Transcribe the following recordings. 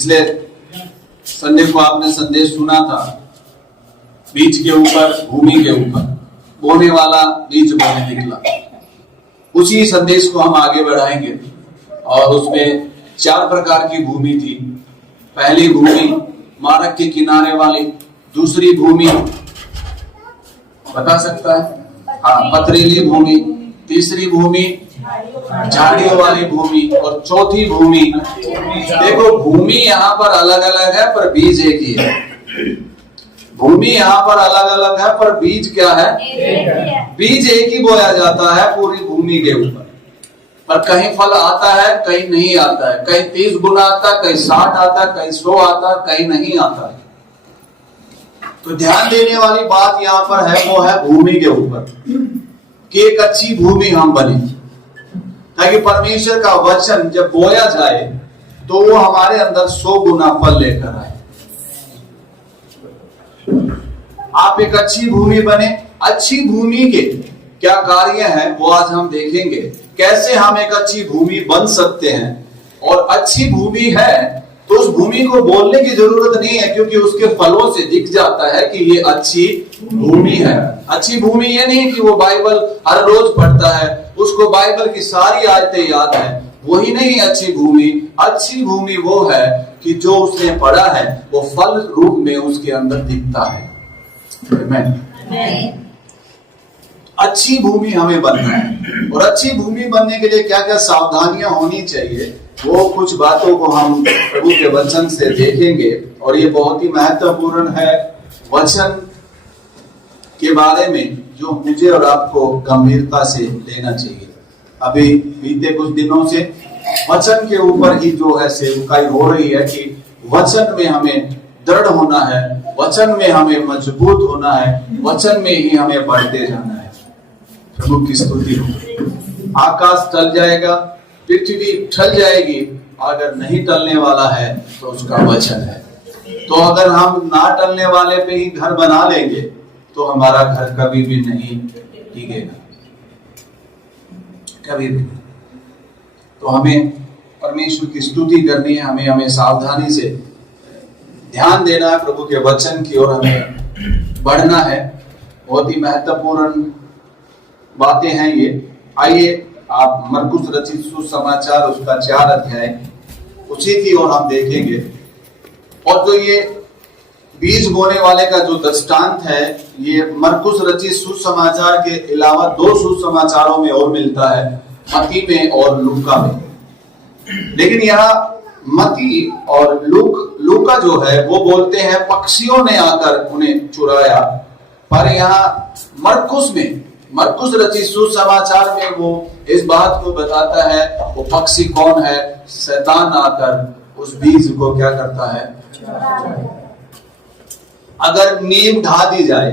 पिछले संडे को आपने संदेश सुना था, बीज के ऊपर, भूमि के ऊपर बोने वाला बीज बोने निकला। उसी संदेश को हम आगे बढ़ाएंगे और उसमें 4 प्रकार की भूमि थी। पहली भूमि मार्ग के किनारे वाली, दूसरी भूमि बता सकता है, हाँ, पथरीली भूमि, तीसरी भूमि झाड़ियों वाली भूमि और चौथी भूमि। देखो भूमि यहाँ पर अलग अलग है पर बीज एक ही है। भूमि यहाँ पर अलग अलग है पर बीज क्या है? बीज एक ही बोया जाता है पूरी भूमि के ऊपर, पर कहीं फल आता है, कहीं नहीं आता है, कहीं 30 गुना आता है, कहीं 60 आता है, कहीं 100 आता है, कहीं नहीं आता है। तो ध्यान देने वाली बात यहाँ पर है, वो है भूमि के ऊपर कि एक अच्छी भूमि हम बने, ताकि परमेश्वर का वचन जब बोया जाए तो वो हमारे अंदर 100 गुना फल लेकर आए। आप एक अच्छी भूमि बने। अच्छी भूमि के क्या कार्य हैं वो आज हम देखेंगे, कैसे हम एक अच्छी भूमि बन सकते हैं। और अच्छी भूमि है तो उस भूमि को बोलने की जरूरत नहीं है, क्योंकि उसके फलों से दिख जाता है कि ये अच्छी भूमि है। अच्छी भूमि ये नहीं कि वो बाइबल हर रोज पढ़ता है, उसको बाइबल की सारी आयतें याद है, वही नहीं अच्छी भूमि। अच्छी भूमि वो है कि जो उसने पढ़ा है वो फल रूप में उसके अंदर दिखता है। अच्छी भूमि हमें बनना है, और अच्छी भूमि बनने के लिए क्या क्या सावधानियां होनी चाहिए, वो कुछ बातों को हम प्रभु के वचन से देखेंगे। और ये बहुत ही महत्वपूर्ण है वचन के बारे में, जो मुझे और आपको गंभीरता से लेना चाहिए। अभी बीते कुछ दिनों से वचन के ऊपर ही जो है सेवकाई हो रही है कि वचन में हमें दृढ़ होना है, वचन में हमें मजबूत होना है, वचन में ही हमें बढ़ते जाना है। प्रभु की स्तुति हो। आकाश टल जाएगा, पृथ्वी टल जाएगी, अगर नहीं टलने वाला है तो उसका वचन है। तो अगर हम ना टलने वाले पे ही घर बना लेंगे तो हमारा घर कभी भी नहीं टिकेगा, कभी भी। तो हमें परमेश्वर की स्तुति करनी है, हमें सावधानी से ध्यान देना है प्रभु के वचन की ओर, हमें बढ़ना है। बहुत ही महत्वपूर्ण बातें हैं ये। आइए आप मरकुस रचित सुसमाचार उसका 4 अध्याय उसी की ओर हम देखेंगे। और जो ये बीज बोने वाले का जो दृष्टांत है, ये मरकुस रचित सुसमाचार के अलावा 2 सुसमाचारों में और मिलता है, मत्ती में और लूका में। लेकिन यहाँ मत्ती और लूका जो है वो बोलते हैं पक्षियों ने आकर उन्हें चुराया, पर यहाँ मरकुस रचित सुसमाचार में वो इस बात को बताता है वो पक्षी कौन है, शैतान आकर उस बीज को क्या करता है। अगर नींव ढा दी जाए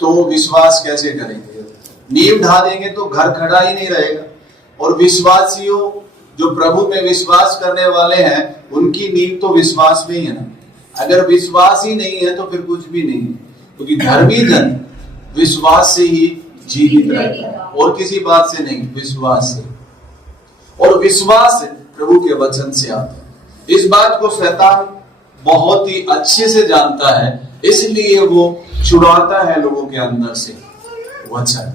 तो विश्वास कैसे करेंगे? नींव ढा देंगे तो घर खड़ा ही नहीं रहेगा। और विश्वासियों जो प्रभु में विश्वास करने वाले हैं, उनकी नींव तो विश्वास में ही है ना। अगर विश्वास ही नहीं है तो फिर कुछ भी नहीं है, क्योंकि धर्मी जन विश्वास से ही जीवित रहता है, और किसी बात से नहीं, विश्वास से। और विश्वास प्रभु के वचन से आता है। इस बात को शैतान बहुत ही अच्छे से जानता है, इसलिए वो चुराता है लोगों के अंदर से वचन,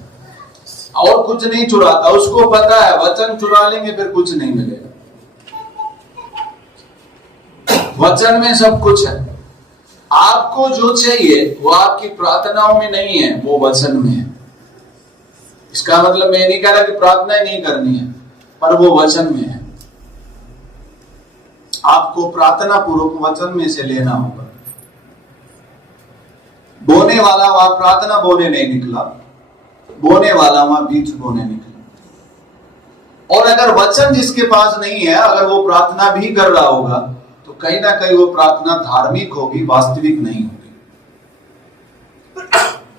और कुछ नहीं चुराता। उसको पता है वचन चुरा लेंगे फिर कुछ नहीं मिलेगा। वचन में सब कुछ है। आपको जो चाहिए वो आपकी प्रार्थनाओं में नहीं है, वो वचन में है। इसका मतलब मैं नहीं कह रहा कि प्रार्थना नहीं करनी है, पर वो वचन में है। आपको प्रार्थना पूर्वक वचन में से लेना होगा। बोने वाला वहां प्रार्थना बोने नहीं निकला, बोने वाला वहां बीज बोने निकला। और अगर वचन जिसके पास नहीं है, अगर वो प्रार्थना भी कर रहा होगा तो कहीं ना कहीं वो प्रार्थना धार्मिक होगी, वास्तविक नहीं होगी।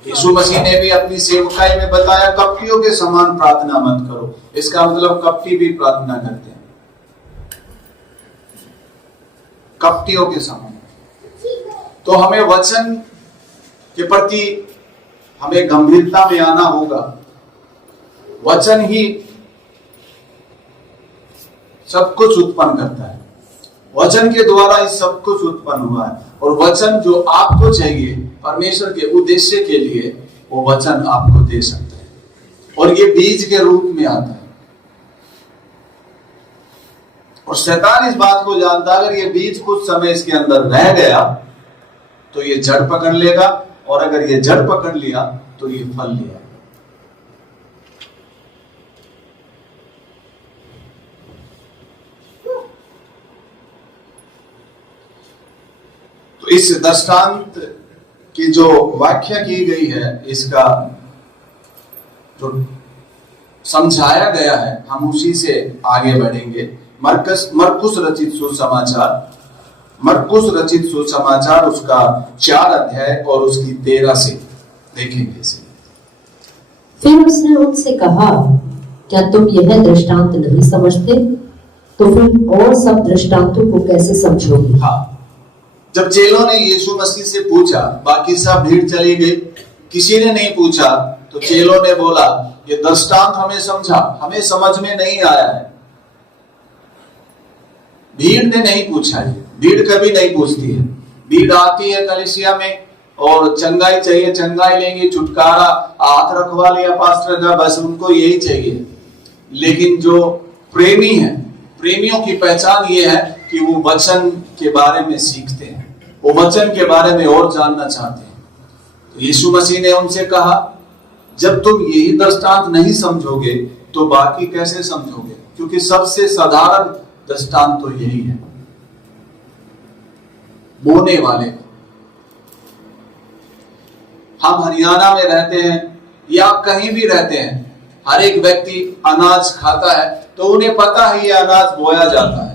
यीशु मसीह ने भी अपनी सेवकाई में बताया कपटियों के समान प्रार्थना मत करो। इसका मतलब कपटी भी प्रार्थना करते हैं, कपटियों के समान। तो हमें वचन के प्रति हमें गंभीरता में आना होगा। वचन ही सब कुछ उत्पन्न करता है। वचन के द्वारा ही सब कुछ उत्पन्न हुआ है, और वचन जो आपको चाहिए परमेश्वर के उद्देश्य के लिए, वो वचन आपको दे सकता है, और ये बीज के रूप में आता है। और शैतान इस बात को जानता है, अगर ये बीज कुछ समय इसके अंदर रह गया तो ये जड़ पकड़ लेगा, और अगर ये जड़ पकड़ लिया तो ये फल लिया। तो इस दृष्टांत की जो व्याख्या की गई है, इसका जो समझाया गया है, हम उसी से आगे बढ़ेंगे। मरकुस रचित सुसमाचार उसका 4 अध्याय और उसकी 13 से देखेंगे इसे। फिर उसने उनसे कहा, क्या तुम यह दृष्टांत नहीं समझते? तो फिर और सब दृष्टांतों को कैसे समझोगे? हाँ, जब चेलों ने यीशु मसीह से पूछा, बाकी सब भीड़ चली गई, किसी ने नहीं पूछा, तो चेलों ने बोला, ये दृष्टांत हमें समझा, हमें समझ में नहीं आया है। भीड़ ने नहीं पूछा है, भीड़ कभी नहीं पूछती है। भीड़ आती है कलीसिया में और चंगाई चाहिए, चंगाई लेंगे, छुटकारा, हाथ रखवा लिया पास्टर का, बस उनको यही चाहिए। लेकिन जो प्रेमी है, प्रेमियों की पहचान ये है कि वो वचन के बारे में सीखते हैं, वो वचन के बारे में और जानना चाहते हैं। तो यीशु मसीह ने उनसे कहा, जब तुम यही दृष्टांत नहीं समझोगे तो बाकी कैसे समझोगे? क्योंकि सबसे साधारण दृष्टांत तो यही है, बोने वाले। हम हरियाणा में रहते हैं या कहीं भी रहते हैं, हर एक व्यक्ति अनाज खाता है, तो उन्हें पता है ये अनाज बोया जाता है।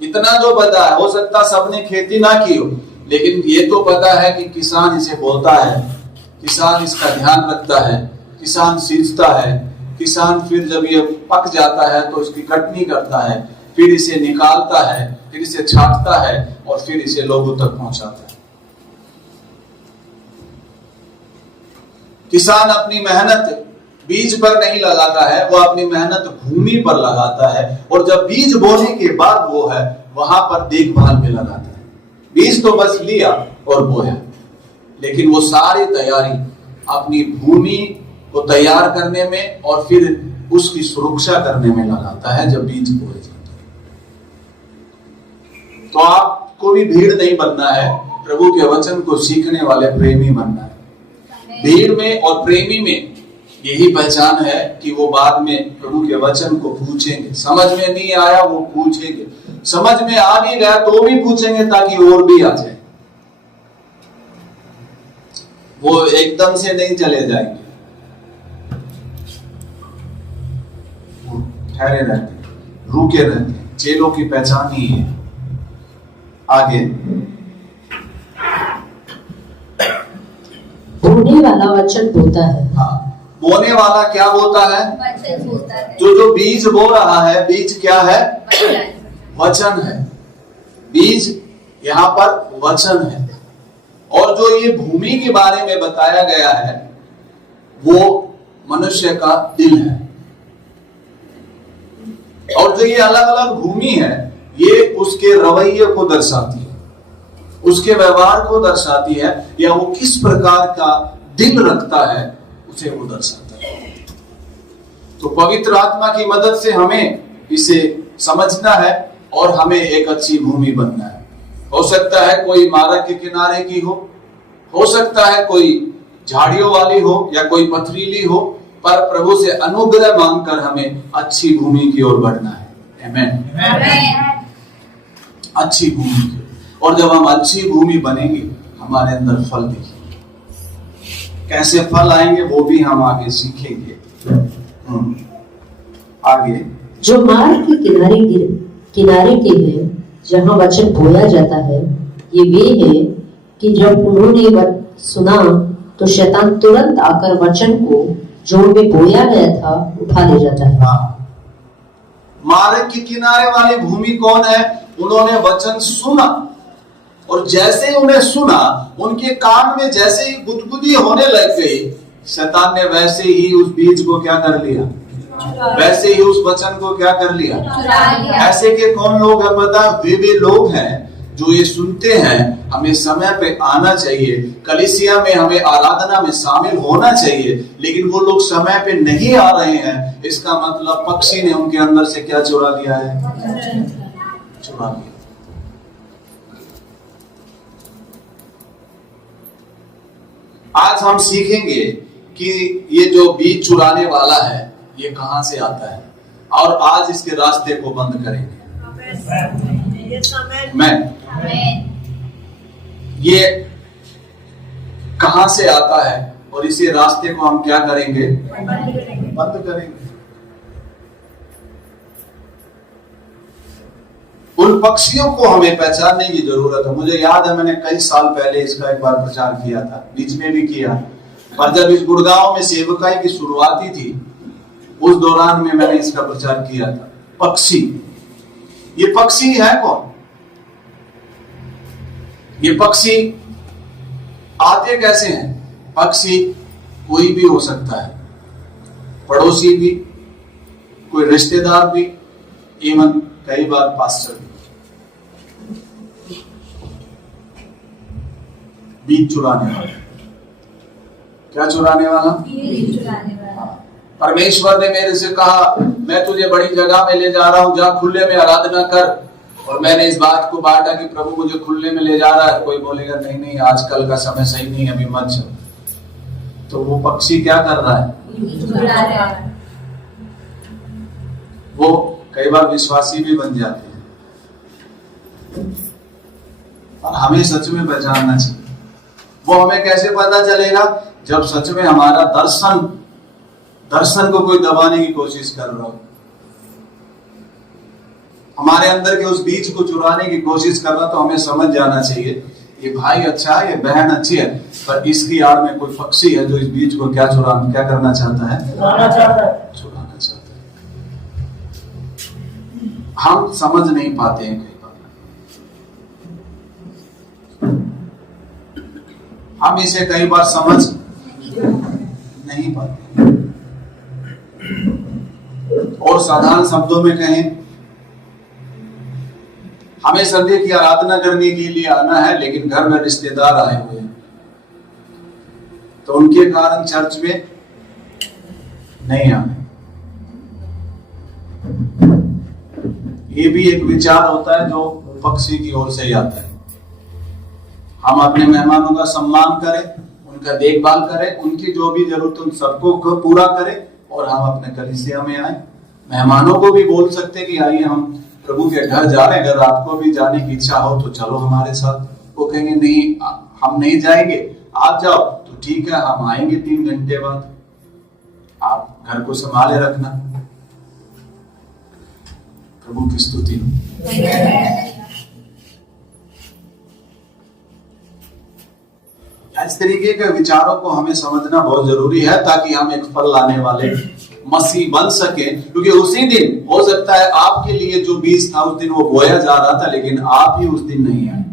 इतना जो पता है, हो सकता सबने खेती ना की हो, लेकिन ये तो पता है कि किसान इसे बोता है, किसान इसका ध्यान रखता है, किसान सींचता है, किसान फिर जब ये पक जाता है तो इसकी कटनी करता है, फिर इसे निकालता है, फिर इसे छांटता है और फिर इसे लोगों तक पहुंचाता है। किसान अपनी मेहनत बीज पर नहीं लगाता है, वो अपनी मेहनत भूमि पर लगाता है, और जब बीज बोने के बाद वो है वहां पर देखभाल में लगाता है। बीज तो बस लिया और बोया, लेकिन वो सारी तैयारी अपनी भूमि को तैयार करने में और फिर उसकी सुरक्षा करने में लगाता है जब बीज बोए जाते हैं। तो आपको भी भीड़ नहीं बनना है, प्रभु के वचन को सीखने वाले प्रेमी बनना है। भीड़ में और प्रेमी में यही पहचान है कि वो बाद में प्रभु के वचन को पूछेंगे। समझ में नहीं आया वो पूछेंगे, समझ में आ नहीं गया तो भी पूछेंगे ताकि और भी आ जाए। वो एकदम से नहीं चले जाएंगे, वो ठहरे रहते, रुके रहते। चेलों की पहचान ही है। आगे, बोने वाला वचन बोता है। हाँ, बोने वाला क्या बोता है? वचन बोता है। जो बीज बो रहा है, बीज क्या है? वचन है। बीज यहाँ पर वचन है। और जो ये भूमि के बारे में बताया गया है, वो मनुष्य का दिल है। और जो ये अलग अलग भूमि है, ये उसके रवैये को दर्शाती है, उसके व्यवहार को दर्शाती है, या वो किस प्रकार का दिल रखता है उसे वो दर्शाता है। तो पवित्र आत्मा की मदद से हमें इसे समझना है और हमें एक अच्छी भूमि बनना है। हो सकता है कोई मार्ग के किनारे की हो सकता है कोई झाड़ियों वाली हो या कोई पथरीली हो, पर प्रभु से अनुग्रह मांगकर हमें अच्छी भूमि की ओर बढ़ना है। आमेन। अच्छी भूमि की, और जब हम अच्छी भूमि बनेंगे हमारे अंदर फल दिखेंगे। कैसे फल आएंगे वो भी हम आगे सीखेंगे। आगे, जो मार्ग के किनारे के हैं, जहाँ वचन बोया जाता है, ये वे हैं कि जब उन्होंने सुना तो शैतान तुरंत आकर वचन को जो में बोया गया था उठा ले जाता है। मार्ग के किनारे वाली भूमि कौन है? उन्होंने वचन सुना, और जैसे उन्हें सुना, उनके कान में जैसे ही गुदगुदी होने लग गई, शैतान ने वैसे ही उस बीज को क्या कर लिया? वैसे ही उस वचन को क्या कर लिया? ऐसे के कौन लोग हैं पता? वे लोग हैं जो ये सुनते हैं हमें समय पे आना चाहिए, कलीसिया में हमें आराधना में शामिल होना चाहिए, लेकिन वो लोग समय पे नहीं आ रहे हैं। इसका मतलब पक्षी ने उनके अंदर से क्या चुरा लिया है? चुरा लिया। आज हम सीखेंगे कि ये जो बीज चुराने वाला है ये कहां से आता है, और आज इसके रास्ते को बंद करेंगे। ये कहां से आता है और इसी रास्ते को हम क्या करेंगे? बंद करेंगे। उन पक्षियों को हमें पहचानने की जरूरत है। मुझे याद है मैंने कई साल पहले इसका एक बार प्रचार किया था, बीच में भी किया, पर जब इस गुड़गांव में सेवकाई की शुरुआती थी उस दौरान में मैंने इसका प्रचार किया था। पक्षी, ये पक्षी है कौन? ये पक्षी आते कैसे हैं? पक्षी कोई भी हो सकता है, पड़ोसी भी, कोई रिश्तेदार भी, इवन कई बार पास्टर भी। बीज चुराने वाला। क्या चुराने वाला? बीज चुराने वाला। परमेश्वर ने मेरे से कहा मैं तुझे बड़ी जगह में ले जा रहा हूं, जा खुले में आराधना कर। और मैंने इस बात को बांटा कि प्रभु मुझे खुले में ले जा रहा है। कोई बोलेगा नहीं नहीं आजकल का समय सही नहीं, अभी मत चल। तो वो पक्षी क्या कर रहा है? वो कई बार विश्वासी भी बन जाते हैं। और हमें सच में पहचानना चाहिए। वो हमें कैसे पता चलेगा? जब सच में हमारा दर्शन को कोई दबाने की कोशिश कर रहा हो, हमारे अंदर के उस बीज को चुराने की कोशिश कर रहा, तो हमें समझ जाना चाहिए ये भाई अच्छा है, ये बहन अच्छी है, पर इसकी आड़ में कोई पक्षी है जो इस बीज को क्या करना चाहता है? चुराना चाहता है। हम समझ नहीं पाते हैं कई बार, हम इसे कई बार समझ नहीं पाते। और साधारण शब्दों में कहें, हमें संडे की आराधना करने के लिए आना है, लेकिन घर में रिश्तेदार आए हुए हैं, तो उनके कारण चर्च में नहीं आए। ये भी एक विचार होता है जो पक्षी की ओर से ही आता है। हम अपने मेहमानों का सम्मान करें, उनका देखभाल करें, उनकी जो भी जरूरत उन सबको पूरा करें, और हम अपने कलीसिया में आए। मेहमानों को भी बोल सकते कि आइए हम प्रभु के घर जा रहे हैं, अगर आपको भी जाने की इच्छा हो तो चलो हमारे साथ। वो कहेंगे नहीं हम नहीं जाएंगे, आप जाओ, तो ठीक है हम आएंगे 3 घंटे बाद, आप घर को संभाले रखना। प्रभु की स्तुति। इस तरीके के विचारों को हमें समझना बहुत जरूरी है, ताकि हम एक फल लाने वाले मसीह बन सके। क्योंकि उसी दिन हो सकता है आपके लिए जो बीज था उस दिन वो बोया जा रहा था, लेकिन आप ही उस दिन नहीं आए।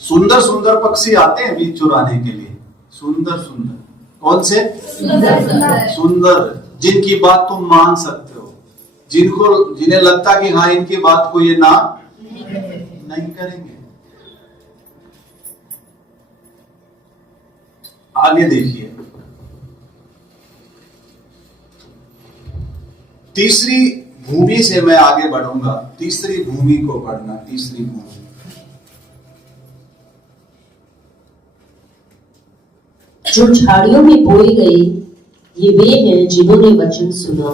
सुंदर सुंदर पक्षी आते हैं बीज चुराने के लिए, सुंदर सुंदर। कौन से? सुंदर, जिनकी बात तुम मान सकते हो, जिन्हें लगता कि हाँ इनकी बात को ये ना नहीं करेंगे। आगे देखिए, तीसरी भूमि से मैं आगे बढ़ूंगा। तीसरी भूमि को पढ़ना। तीसरी भूमि, जो झाड़ियों में बोए गए ये वे हैं जिन्होंने वचन सुना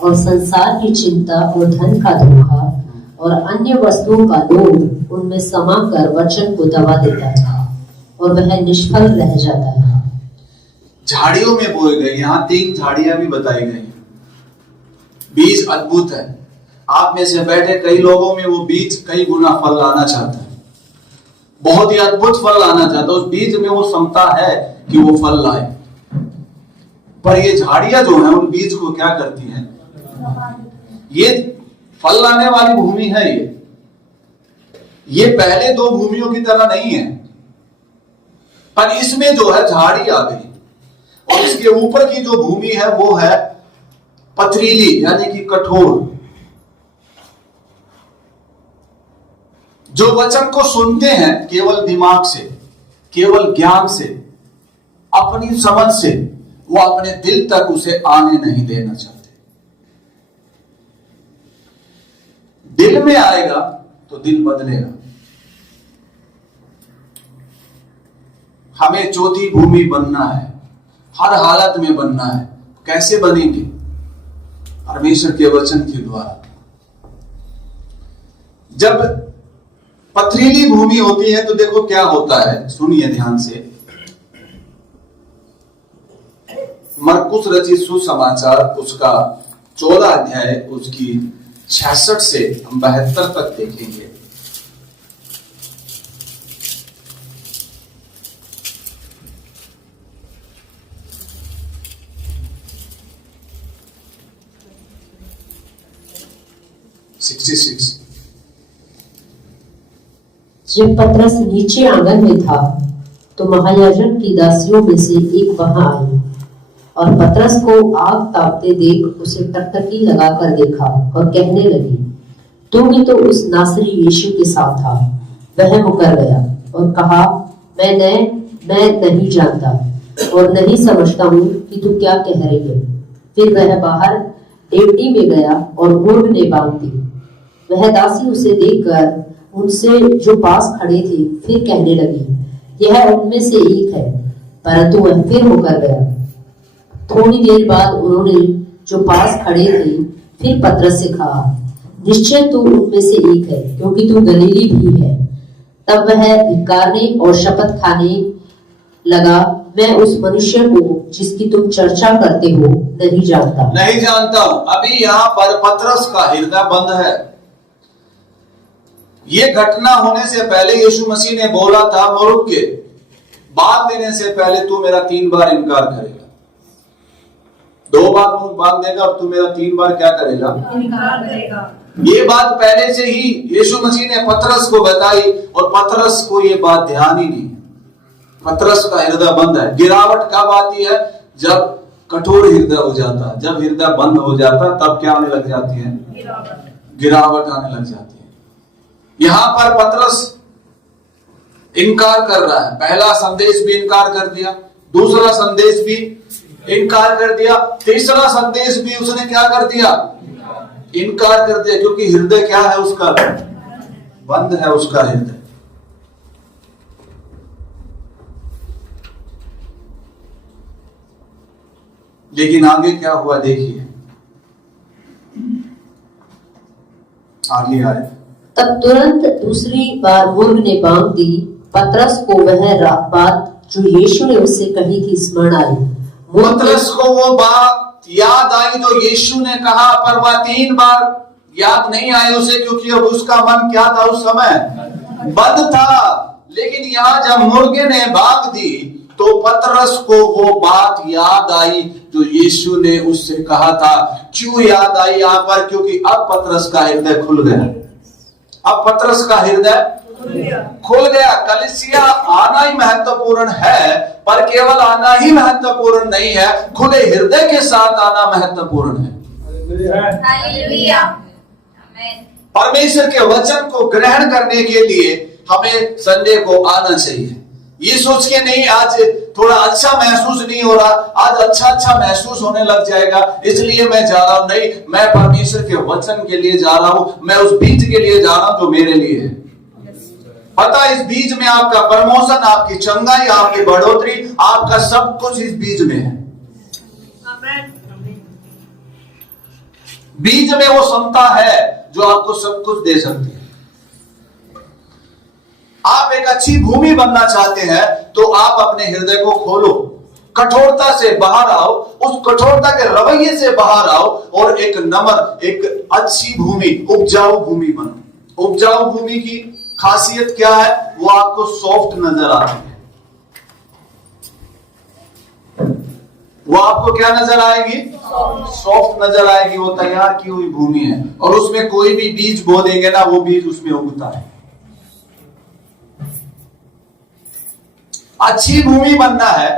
और संसार की चिंता और धन का धोखा और अन्य वस्तुओं का लोभ उनमें समाकर वचन को दबा देता था और वह निष्फल रह जाता है। झाड़ियों में बोए गए, यहाँ 3 झाड़ियां भी बताई गई। बीज अद्भुत है। आप में से बैठे कई लोगों में वो बीज कई गुना फल लाना चाहता है, बहुत ही अद्भुत फल लाना चाहता है। उस बीज में वो क्षमता है कि वो फल लाए, पर ये झाड़ियां जो है उन बीज को क्या करती हैं? ये फल लाने वाली भूमि है। ये पहले 2 भूमियों की तरह नहीं है, पर इसमें जो है झाड़ी आ गई और इसके ऊपर की जो भूमि है वो है पथरीली, यानी कि कठोर। जो वचन को सुनते हैं केवल दिमाग से, केवल ज्ञान से, अपनी समझ से, वो अपने दिल तक उसे आने नहीं देना चाहते। दिल में आएगा तो दिल बदलेगा। हमें चौथी भूमि बनना है, हर हालत में बनना है। कैसे बनेंगे? परमेश्वर के वचन के द्वारा। जब पथरीली भूमि होती है तो देखो क्या होता है, सुनिए ध्यान से। मरकुस रचित सुसमाचार उसका 14 अध्याय उसकी 66 से हम 72 तक देखेंगे। जब पतरस नीचे आंगन में था तो महायाजक की दासियों में से एक वहां आई और पतरस को आग तापते देख उसे टकटकी लगाकर देखा और कहने लगी, तू भी तो उस नासरी यीशु के साथ था। वह मुकर गया और कहा, मैं नहीं जानता और नहीं समझता हूँ कि तू क्या कह रही है। फिर वह बाहर डेवढ़ी में गया और मूर्ख ने बांध दी। वह दासी उसे देखकर उनसे जो पास खड़े थे फिर कहने लगी, यह उनमें से एक है, परंतु वह फिर मुकर गया। थोड़ी देर बाद उन्होंने जो पास खड़े थे फिर पतरस से कहा, निश्चय तू उनमें से एक है, क्योंकि तू गलीली भी है। तब वह धिक्कारने और शपथ खाने लगा, मैं उस मनुष्य को जिसकी तुम चर्चा करते हो नहीं जानता। अभी यहाँ पर पतरस का हृदय बंद है। ये घटना होने से पहले यीशु मसीह ने बोला था, मूर्ख के बात देने से पहले तू मेरा 3 बार इनकार करेगा। 2 बार मुंह बांध देगा और तू मेरा 3 बार क्या करेगा? इनकार करेगा। ये बात पहले से ही यीशु मसीह ने पतरस को बताई और पतरस को ये बात ध्यान ही नहीं। पतरस का हृदय बंद है। गिरावट कब आती है? जब कठोर हृदय हो जाता है, जब हृदय बंद हो जाता है तब क्या आने लग जाती है? गिरावट आने लग जाती है। यहां पर पतरस इनकार कर रहा है। पहला संदेश भी इनकार कर दिया, दूसरा संदेश भी इनकार कर दिया, तीसरा संदेश भी उसने क्या कर दिया? इनकार कर दिया, क्योंकि हृदय क्या है उसका? बंद है उसका हृदय। लेकिन आगे क्या हुआ देखिए, आगे आए। तब तुरंत दूसरी बार मूर्ख ने बांध दी। पतरस को वह बात जो यीशु ने उससे कही थी स्मरण आई। पतरस को वो बात याद आई जो यीशु ने कहा, पर वह 3 बार याद नहीं आई उसे, क्योंकि अब उसका मन क्या था? उस समय बंद था। लेकिन यहाँ जब मुर्गे ने भाग दी तो पतरस को वो बात याद आई जो यीशु ने उससे कहा था। क्यों याद आई यहाँ पर? क्योंकि अब पतरस का हृदय खुल गया। अब पतरस का हृदय खुल गया। कलीसिया आना ही महत्वपूर्ण है, पर केवल आना ही महत्वपूर्ण नहीं है, खुले हृदय के साथ आना महत्वपूर्ण है। परमेश्वर के वचन को ग्रहण करने के लिए हमें संडे को आना चाहिए। ये सोच के नहीं आज थोड़ा अच्छा महसूस नहीं हो रहा, आज अच्छा महसूस होने लग जाएगा इसलिए मैं जा रहा हूं। नहीं, मैं परमेश्वर के वचन के लिए जा रहा हूं, मैं उस बीज के लिए जा रहा हूं जो मेरे लिए है। पता इस बीज में आपका प्रमोशन, आपकी चंगाई, आपकी बढ़ोतरी, आपका सब कुछ इस बीज में है। बीज में वो क्षमता है जो आपको सब कुछ दे सकती है। आप एक अच्छी भूमि बनना चाहते हैं तो आप अपने हृदय को खोलो, कठोरता से बाहर आओ, उस कठोरता के रवैये से बाहर आओ और एक नम्र, एक अच्छी भूमि, उपजाऊ भूमि बनो। उपजाऊ भूमि की खासियत क्या है? वो आपको सॉफ्ट नजर आती है। वो आपको क्या नजर आएगी? सॉफ्ट नजर आएगी। वो तैयार की हुई भूमि है और उसमें कोई भी बीज बो देंगे ना, वो बीज उसमें उगता है। अच्छी भूमि बनना है,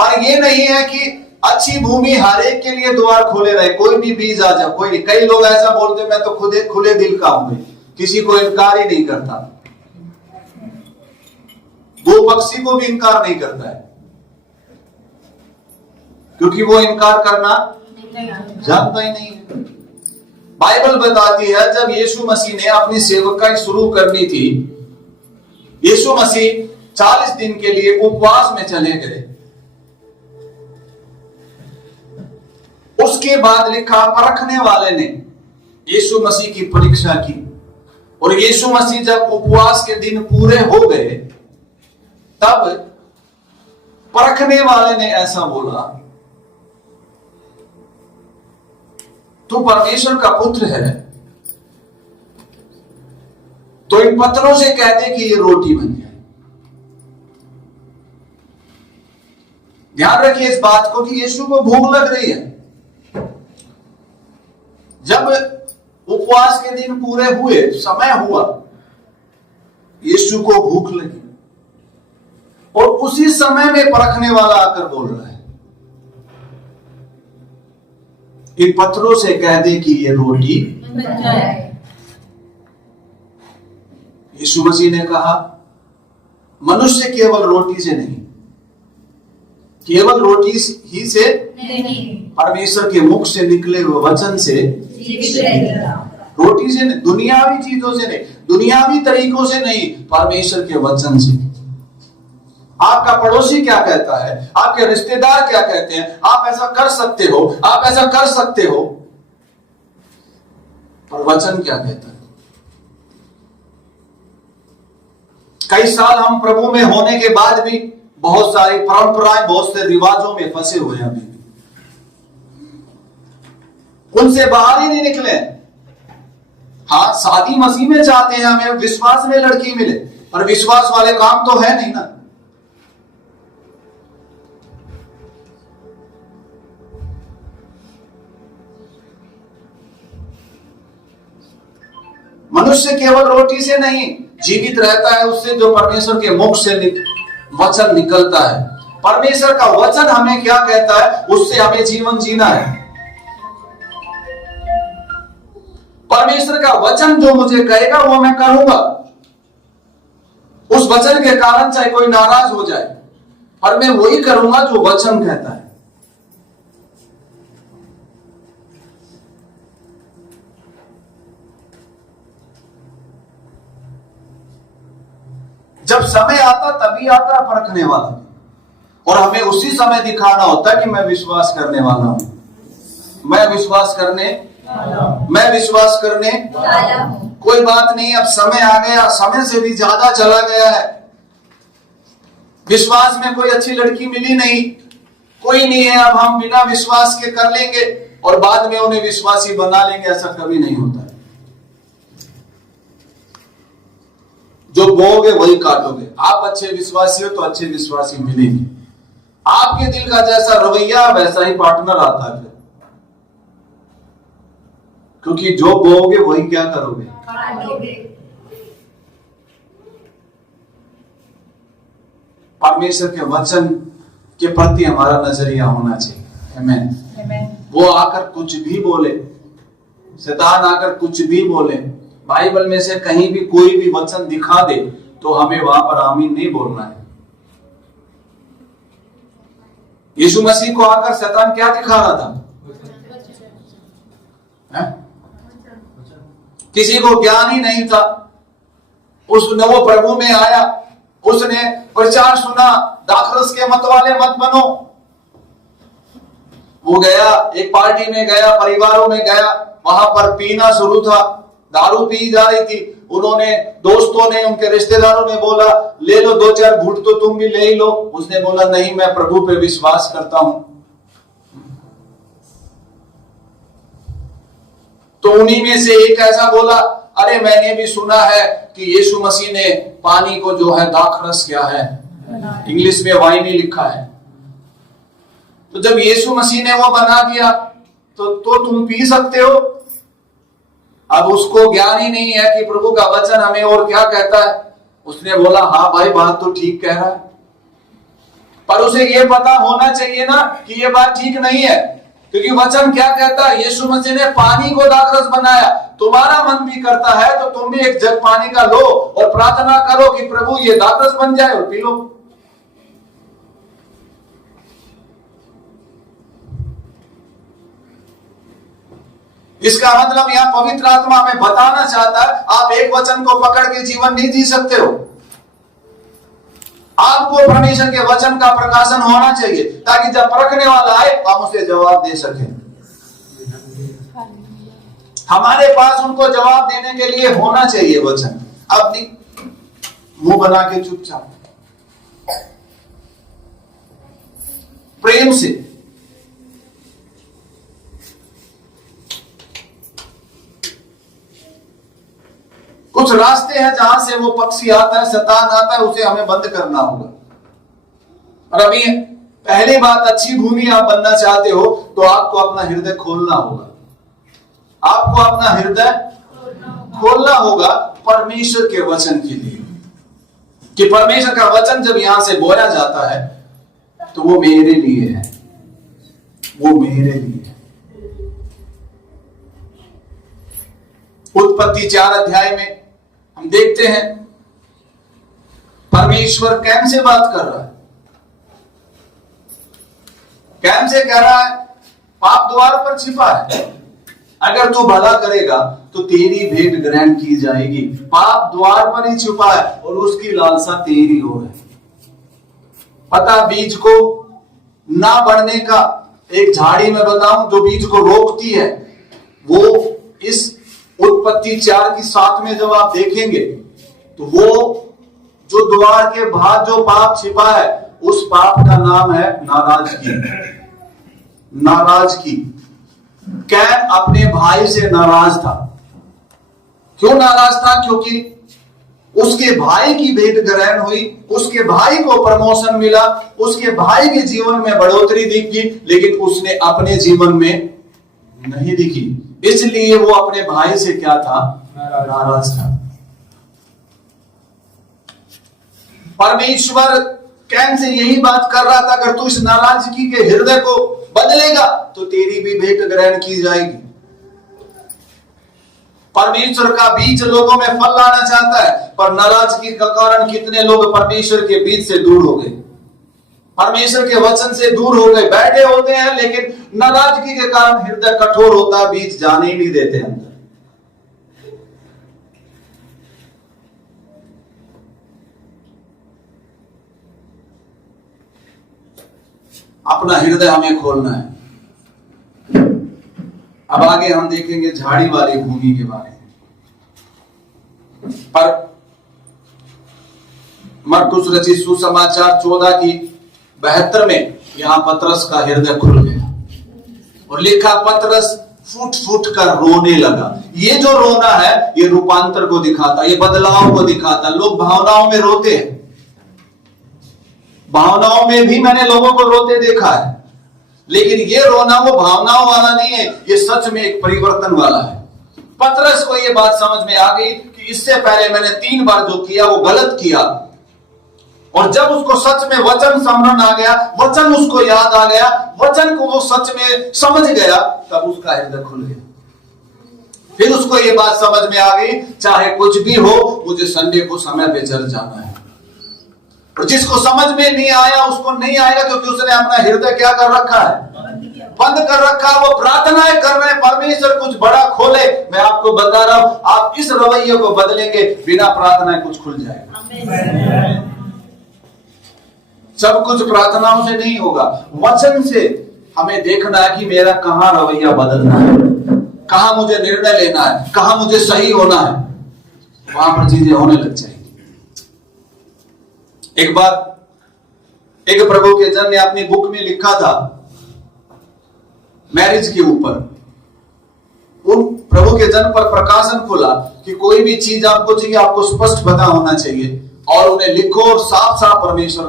पर ये नहीं है कि अच्छी भूमि हर एक के लिए द्वार खोले रहे, कोई भी बीज आ जाए, कोई नहीं। कई लोग ऐसा बोलते मैं तो खुद खुले दिल का हूं, किसी को इनकार ही नहीं करता, दो पक्षी को भी इनकार नहीं करता है, क्योंकि वो इनकार करना जानता ही नहीं है। बाइबल बताती है जब यीशु मसीह ने अपनी सेवकाई शुरू करनी थी, यीशु मसीह 40 दिन के लिए उपवास में चले गए। उसके बाद लिखा परखने वाले ने यीशु मसीह की परीक्षा की, और यीशु मसीह जब उपवास के दिन पूरे हो गए तब परखने वाले ने ऐसा बोला, तू परमेश्वर का पुत्र है तो इन पत्थरों से कह दे कि ये रोटी बन जाए। ध्यान रखिए इस बात को कि यीशु को भूख लग रही है। जब उपवास के दिन पूरे हुए, समय हुआ, यीशु को भूख लगी, और उसी समय में परखने वाला आकर बोल रहा है इन पत्थरों से कह दे कि ये रोटी बन जाए। यीशु मसीह ने कहा मनुष्य केवल रोटी से नहीं, केवल रोटी ही से नहीं, परमेश्वर के मुख से निकले हुए वचन से रोटी से नहीं, दुनियावी चीजों से नहीं, दुनियावी तरीकों से नहीं, परमेश्वर के वचन से। आपका पड़ोसी क्या कहता है, आपके रिश्तेदार क्या कहते हैं, आप ऐसा कर सकते हो, आप ऐसा कर सकते हो, पर वचन क्या कहता है? कई साल हम प्रभु में होने के बाद भी बहुत सारी परंपराएं, बहुत से रिवाजों में फंसे हुए हैं, अभी उनसे बाहर ही नहीं निकले। हाँ, शादी मसीह में चाहते हैं, हमें विश्वास में लड़की मिले, पर विश्वास वाले काम तो है नहीं ना। मनुष्य केवल रोटी से नहीं जीवित रहता है, उससे जो परमेश्वर के मुख से वचन निकलता है। परमेश्वर का वचन हमें क्या कहता है, उससे हमें जीवन जीना है। परमेश्वर का वचन जो मुझे कहेगा वो मैं करूंगा। उस वचन के कारण चाहे कोई नाराज हो जाए, पर मैं वही करूंगा जो वचन कहता है। जब समय आता तभी आता है परखने वाला, और हमें उसी समय दिखाना होता है कि मैं विश्वास करने वाला हूं, मैं विश्वास करने वाला हूं। कोई बात नहीं, अब समय आ गया, समय से भी ज्यादा चला गया है, विश्वास में कोई अच्छी लड़की मिली नहीं, कोई नहीं है, अब हम बिना विश्वास के कर लेंगे और बाद में उन्हें विश्वासी बना लेंगे, ऐसा कभी नहीं होता है। जो बोओगे वही काटोगे। आप अच्छे विश्वासी हो तो अच्छे विश्वासी मिलेंगे। आपके दिल का जैसा रवैया वैसा ही पार्टनर आता है, क्योंकि जो बोओगे वही क्या करोगे, काटोगे। परमेश्वर के वचन के प्रति हमारा नजरिया होना चाहिए। आमीन। वो आकर कुछ भी बोले, शैतान आकर कुछ भी बोले, बाइबल में से कहीं भी कोई भी वचन दिखा दे तो हमें वहां पर आमीन नहीं बोलना है। यीशु मसीह को आकर शैतान क्या दिखा रहा था? किसी को ज्ञान ही नहीं था, उसने वो प्रभु में आया, उसने प्रचार सुना, दाखरस के मत वाले मत बनो। वो गया, एक पार्टी में गया, परिवारों में गया, वहां पर पीना शुरू था, दारू पी जा रही थी। उन्होंने, दोस्तों ने, उनके रिश्तेदारों ने बोला ले लो 2-4 घूंट तो तुम भी ले ही लो। उसने बोला नहीं, मैं प्रभु पे विश्वास करता हूं। तो उन्हीं में से एक ऐसा बोला, अरे मैंने भी सुना है कि यीशु मसीह ने पानी को जो है दाखरस किया है, इंग्लिश में वाइन ही लिखा है। तो जब यीशु मसीह ने वो बना दिया तो तुम पी सकते हो। अब उसको ज्ञान ही नहीं है कि प्रभु का वचन हमें और क्या कहता है। उसने बोला हाँ भाई, बात तो ठीक कह रहा है, पर उसे ये पता होना चाहिए ना कि ये बात ठीक नहीं है, क्योंकि वचन क्या कहता है, यीशु मसीह ने पानी को दाखरस बनाया। तुम्हारा मन भी करता है तो तुम भी एक जग पानी का लो और प्रार्थना करो कि प्रभु ये दाखरस बन जाए और पी लो। इसका मतलब यहां पवित्र आत्मा हमें बताना चाहता है, आप एक वचन को पकड़ के जीवन नहीं जी सकते हो। आपको परमेश्वर के वचन का प्रकाशन होना चाहिए ताकि जब परखने वाला आए हम उसे जवाब दे सकें। हमारे पास उनको जवाब देने के लिए होना चाहिए वचन। अब नहीं मुंह बना के चुपचाप प्रेम से कुछ रास्ते हैं जहां से वो पक्षी आता है, शैतान आता है, उसे हमें बंद करना होगा। और अभी पहली बात, अच्छी भूमि आप बनना चाहते हो तो आपको अपना हृदय खोलना होगा। आपको अपना हृदय खोलना होगा परमेश्वर के वचन के लिए, कि परमेश्वर का वचन जब यहां से बोया जाता है तो वो मेरे लिए है, वो मेरे लिए है। उत्पत्ति 4 अध्याय में हम देखते हैं परमेश्वर कैम से बात कर रहा है। कैम से कह रहा है पाप द्वार पर छिपा है, अगर तू भला करेगा तो तेरी भेंट ग्रहण की जाएगी। पाप द्वार पर ही छुपा है और उसकी लालसा तेरी ओर है। पता बीज को ना बढ़ने का एक झाड़ी में बताऊं जो बीज को रोकती है, वो इस उत्पत्ति 4 की 7 में जब आप देखेंगे तो वो जो द्वार के बाहर जो पाप छिपा है उस पाप का नाम है नाराजगी। नाराजगी। कैन अपने भाई से नाराज था। क्यों नाराज था? क्योंकि उसके भाई की भेंट ग्रहण हुई, उसके भाई को प्रमोशन मिला, उसके भाई के जीवन में बढ़ोतरी दिखी, लेकिन उसने अपने जीवन में नहीं दिखी। इसलिए वो अपने भाई से क्या था? नाराज था। परमेश्वर कैन से यही बात कर रहा था, अगर तू इस नाराजगी के हृदय को बदलेगा तो तेरी भी भेंट ग्रहण की जाएगी। परमेश्वर का बीज लोगों में फल लाना चाहता है, पर नाराजगी का कारण कितने लोग परमेश्वर के बीज से दूर हो गए, परमेश्वर के वचन से दूर हो गए। बैठे होते हैं लेकिन नाराजगी के कारण हृदय कठोर होता है, बीज जाने ही नहीं देते अंदर। अपना हृदय हमें खोलना है। अब आगे हम देखेंगे झाड़ी वाली भूमि के बारे में। पर मरकुस रचित सुसमाचार 14 की 72 में यहां पतरस का हृदय खुल गया और लिखा पतरस फूट फूट कर रोने लगा। ये जो रोना है ये रूपांतर को दिखाता, ये बदलाव को दिखाता। लोग भावनाओं में रोते हैं, भावनाओं में भी मैंने लोगों को रोते देखा है, लेकिन ये रोना वो भावनाओं वाला नहीं है, ये सच में एक परिवर्तन वाला है। पतरस को ये बात समझ में आ गई कि इससे पहले मैंने 3 बार जो किया वो गलत किया, और जब उसको सच में वचन स्मरण आ गया, वचन उसको याद आ गया, वचन को वो सच में समझ गया, तब उसका हृदय खुल गया। फिर उसको ये बात समझ में आ गई, चाहे कुछ भी हो मुझे संडे को समय पे चल जाना है। और जिसको समझ में नहीं आया उसको नहीं आएगा, क्योंकि उसने अपना हृदय क्या कर रखा है? बंद कर रखा। वो प्रार्थनाएं कर रहे हैं परमेश्वर कुछ बड़ा खोले। मैं आपको बता रहा हूं, आप इस रवैये को बदलेंगे, बिना प्रार्थनाएं कुछ खुल जाएगा। सब कुछ प्रार्थनाओं से नहीं होगा, वचन से हमें देखना है कि मेरा कहां रवैया बदलना है, कहां मुझे निर्णय लेना है, कहां मुझे सही होना है, वहां पर चीजें होने लग जाएंगी। एक बार एक प्रभु के जन ने अपनी बुक में लिखा था मैरिज के ऊपर। उन प्रभु के जन पर प्रकाशन खुला कि कोई भी चीज आपको चाहिए, आपको स्पष्ट पता होना चाहिए, और उन्हें लिखो और साफ साफ परमेश्वर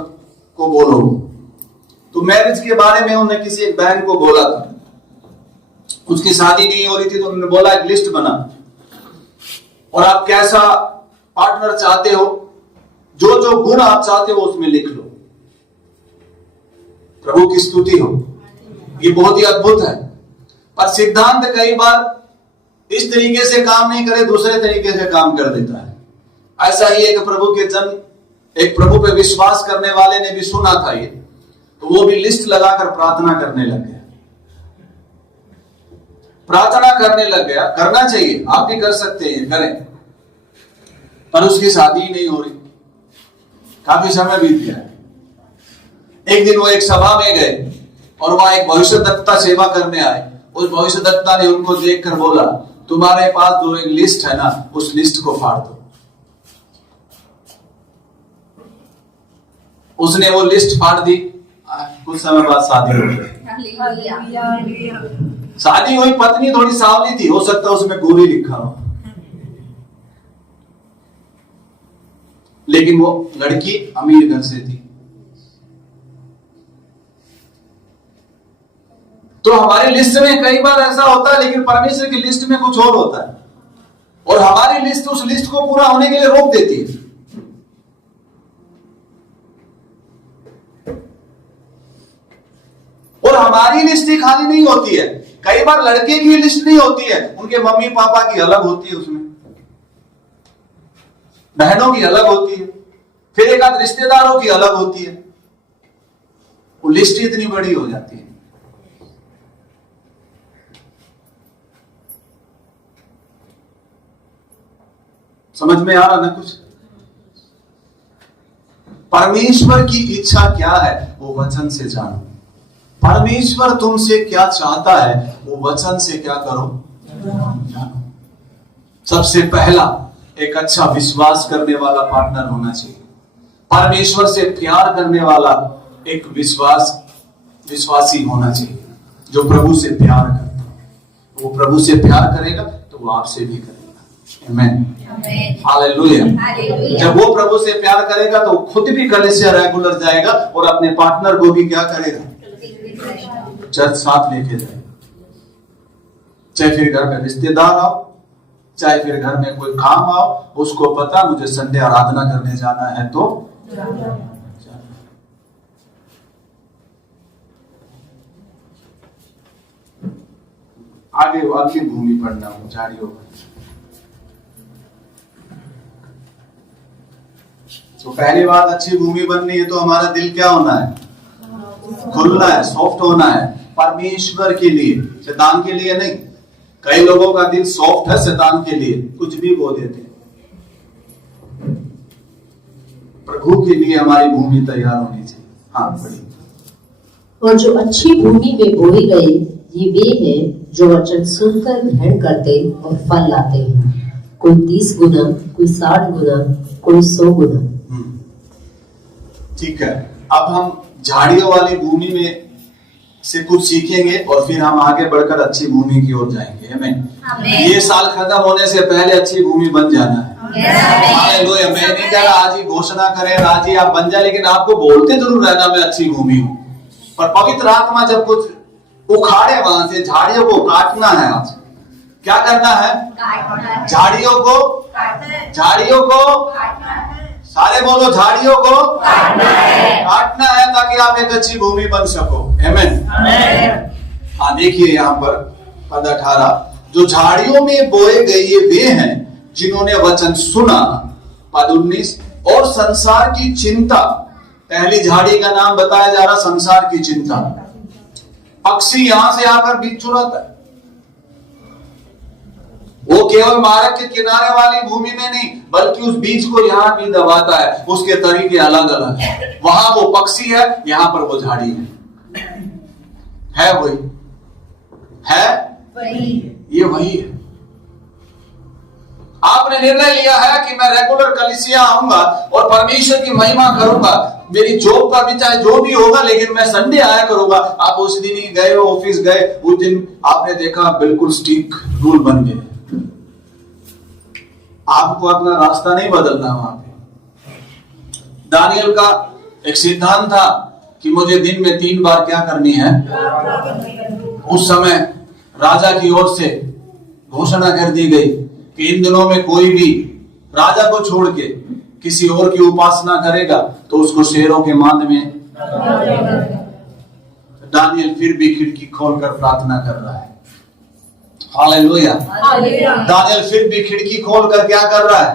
को बोलो। तो मैरिज के बारे में उन्हें किसी एक बहन को बोला था, उसकी शादी नहीं हो रही थी, तो उन्होंने बोला एक लिस्ट बना और आप कैसा पार्टनर चाहते हो, जो जो गुण आप चाहते हो उसमें लिख लो। की स्तुति हो। ये बहुत ही अद्भुत है। पर सिद्धांत कई बार इस तरीके से काम नहीं करे, दूसरे तरीके से काम कर देता है। ऐसा ही एक प्रभु पे विश्वास करने वाले ने भी सुना था ये, तो वो भी लिस्ट लगाकर प्रार्थना करने लग गया। प्रार्थना करने लग गया। करना चाहिए, आप भी कर सकते हैं, करें। पर उसकी शादी नहीं हो रही, काफी समय बीत गया। एक दिन वो एक सभा में गए और वहां एक भविष्यद्वक्ता सेवा करने आए। उस भविष्यद्वक्ता ने उनको देखकर बोला, तुम्हारे पास जो एक लिस्ट है ना, उस लिस्ट को फाड़ दो। उसने वो लिस्ट फाड़ दी। कुछ समय बाद शादी हो गई। शादी हुई, पत्नी थोड़ी सांवली थी, हो सकता है उसमें गोरी लिखा हो, लेकिन वो लड़की अमीर घर से थी। तो हमारी लिस्ट में कई बार ऐसा होता है, लेकिन परमेश्वर की लिस्ट में कुछ और होता है, और हमारी लिस्ट उस लिस्ट को पूरा होने के लिए रोक देती है। और हमारी लिस्ट ही खाली नहीं होती है। कई बार लड़के की लिस्ट नहीं होती है, उनके मम्मी पापा की अलग होती है, उसमें बहनों की अलग होती है, फिर एक आध रिश्तेदारों की अलग होती है। वो लिस्ट इतनी बड़ी हो जाती है। समझ में आ रहा ना कुछ? परमेश्वर की इच्छा क्या है वो वचन से जानो। परमेश्वर तुमसे क्या चाहता है वो वचन से क्या करो, जानो। सबसे पहला एक अच्छा विश्वास करने वाला पार्टनर होना चाहिए। परमेश्वर से प्यार करने वाला एक विश्वासी होना चाहिए, जो प्रभु से प्यार करता है। वो प्रभु से प्यार करेगा तो वो आपसे भी करेगा। आमीन, हालेलुया। जब वो प्रभु से प्यार करेगा तो खुद भी कलीसिया रेगुलर जाएगा और अपने पार्टनर को भी क्या करेगा, चर्च साथ लेके जाएगा। चाहे फिर घर में रिश्तेदार आओ, चाहे फिर घर में कोई काम आओ, उसको पता मुझे संडे आराधना करने जाना है तो आगे अगली भूमि पढ़ना हो, झाड़ियों पर। तो पहली बात, अच्छी भूमि बननी है तो हमारा दिल क्या होना है, खुलना है, सॉफ्ट होना है, परमेश्वर के लिए, शैतान के लिए नहीं। कई लोगों का दिल सॉफ्ट है शैतान के लिए, कुछ भी बोल देते हैं। प्रभु के लिए हमारी भूमि तैयार होनी चाहिए। हाँ, बड़ी। और जो अच्छी भूमि में बोए गए ये वे हैं जो वचन सुनकर ग्रहण करते और फल लाते हैं, कोई 30 गुना, कोई 60 गुना, कोई 100 गुना। ठीक है, अब हम झाड़ियों वाली भूमि में से कुछ सीखेंगे और फिर हम आगे बढ़कर अच्छी भूमि की ओर जाएंगे। आमीन। ये साल खत्म होने से पहले अच्छी भूमि बन जाना है। हालेलुया। मैं नहीं कह रहा आज ही घोषणा करें, आज ही आप बन जाए, लेकिन आपको बोलते जरूर रहना मैं अच्छी भूमि हूँ। पर पवित्र आत्मा जब कुछ उखाड़े वहां से, झाड़ियों को काटना है। आज क्या करना है, झाड़ियों को सारे बोलो, झाड़ियों को काटना है ताकि आप एक अच्छी भूमि बन सको। आमीन। हाँ, देखिए यहाँ पर पद 18, जो झाड़ियों में बोए गए ये वे हैं जिन्होंने वचन सुना। पद 19, और संसार की चिंता। पहली झाड़ी का नाम बताया जा रहा, संसार की चिंता। पक्षी यहां से आकर बीज चुराता है। वो केवल मार्ग के किनारे वाली भूमि में नहीं, बल्कि उस बीज को यहां भी दबाता है। उसके तरीके अलग अलग है। वहां वो पक्षी है, यहां पर वो झाड़ी है वही है, ये वही है। आपने निर्णय लिया है कि मैं रेगुलर कलीसिया आऊंगा और परमेश्वर की महिमा करूंगा। मेरी जॉब पर भी चाहे जो भी होगा, लेकिन मैं संडे आया करूंगा। आप उस दिन ही गए, ऑफिस गए, उस दिन आपने देखा बिल्कुल स्ट्रिक्ट रूल बन गए। आपको अपना रास्ता नहीं बदलना। वहां पे दानियल का एक सिद्धांत था कि मुझे दिन में 3 बार क्या करनी है। उस समय राजा की ओर से घोषणा कर दी गई कि इन दिनों में कोई भी राजा को छोड़ के किसी और की उपासना करेगा तो उसको शेरों के मांद में। दानियल फिर भी खिड़की खोलकर प्रार्थना कर रहा है। हालेलुया। दानियल फिर भी खिड़की खोलकर क्या कर रहा है?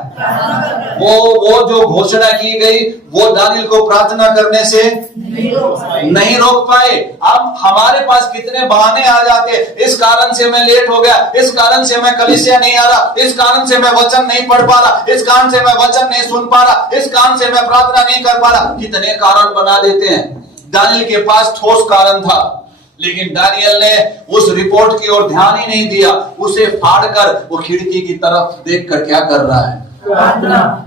वो जो घोषणा की गई वो दानियल को प्रार्थना करने से नहीं रोक पाए। अब हमारे पास कितने बहाने आ जाते, इस कारण से मैं लेट हो गया, इस कारण से मैं कलीसिया नहीं आ रहा, इस कारण से मैं वचन नहीं पढ़ पा रहा, इस कारण से मैं वचन नहीं सुन पा रहा, इस कारण से मैं प्रार्थना नहीं कर पा रहा। कितने कारण बना देते हैं। दानियल के पास ठोस कारण था, लेकिन दानियल ने उस रिपोर्ट की ओर ध्यान ही नहीं दिया। उसे फाड़कर वो खिड़की की तरफ देखकर क्या कर रहा है? प्रार्थना।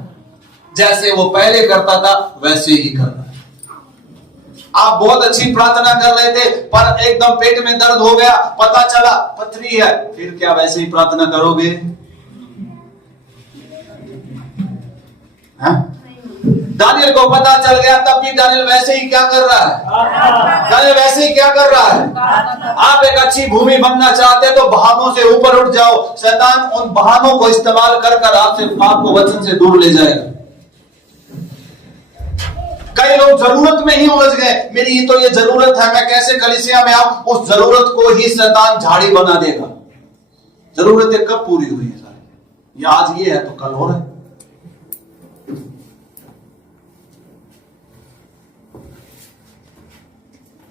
जैसे वो पहले करता था वैसे ही कर रहा है। आप बहुत अच्छी प्रार्थना कर रहे थे, पर एकदम पेट में दर्द हो गया, पता चला पथरी है, फिर क्या वैसे ही प्रार्थना करोगे? दानियल को पता चल गया, तब भी दानियल वैसे ही क्या कर रहा है? दानियल वैसे ही क्या कर रहा है? आप एक अच्छी भूमि बनना चाहते हैं तो बहानों से ऊपर उठ जाओ। शैतान उन बहानों को इस्तेमाल कर कर आपको वचन से दूर ले जाएगा। कई लोग जरूरत में ही उलझ गए, मेरी तो ये जरूरत है, मैं कैसे कलीसिया में आऊं? उस जरूरत को ही शैतान झाड़ी बना देगा। जरूरतें कब पूरी हुई है सारी? या आज ये है तो कल हो रहा है।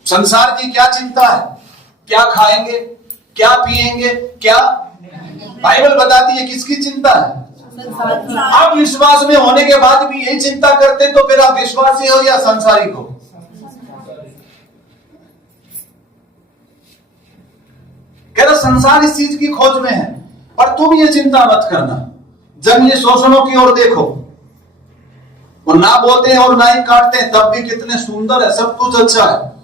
संसार की क्या चिंता है? क्या खाएंगे, क्या पिएंगे, क्या? बाइबल बताती है किसकी चिंता है? आप विश्वास में होने के बाद भी यही चिंता करते तो फिर आप विश्वासी हो या संसारी हो? कह रहा संसार इस चीज की खोज में है, पर तुम ये चिंता मत करना। जंगली शोषणों की ओर देखो, वो ना बोते हैं और ना ही काटते हैं, तब भी कितने सुंदर है, सब कुछ अच्छा है।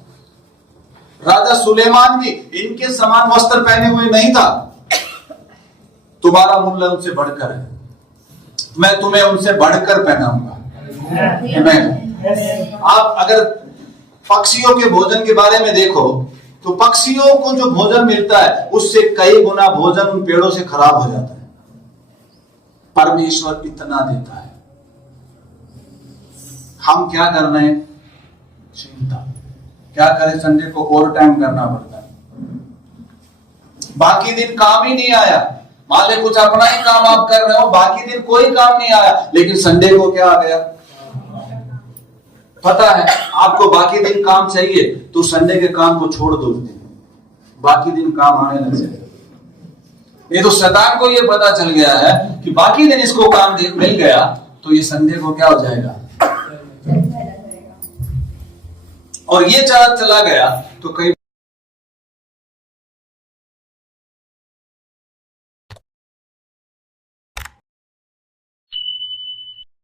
राजा सुलेमान भी इनके समान वस्त्र पहने हुए नहीं था। तुम्हारा मूल्य उनसे बढ़कर है, मैं तुम्हें उनसे बढ़कर पहनाऊंगा। आप अगर पक्षियों के भोजन के बारे में देखो तो पक्षियों को जो भोजन मिलता है उससे कई गुना भोजन उन पेड़ों से खराब हो जाता है। परमेश्वर इतना देता है, हम क्या कर रहे हैं? चिंता। क्या करें? संडे को ओवर टाइम करना पड़ता है, बाकी दिन काम ही नहीं आया। मान ले कुछ अपना ही काम आप कर रहे हो, बाकी दिन कोई काम नहीं आया, लेकिन संडे को क्या आ गया? पता है आपको बाकी दिन काम चाहिए तो संडे के काम को छोड़ दो, बाकी दिन काम आने लग जाएगा। ये तो शैतान को ये पता चल गया है कि बाकी दिन इसको काम मिल गया तो ये संडे को क्या हो जाएगा, और ये चला गया तो कई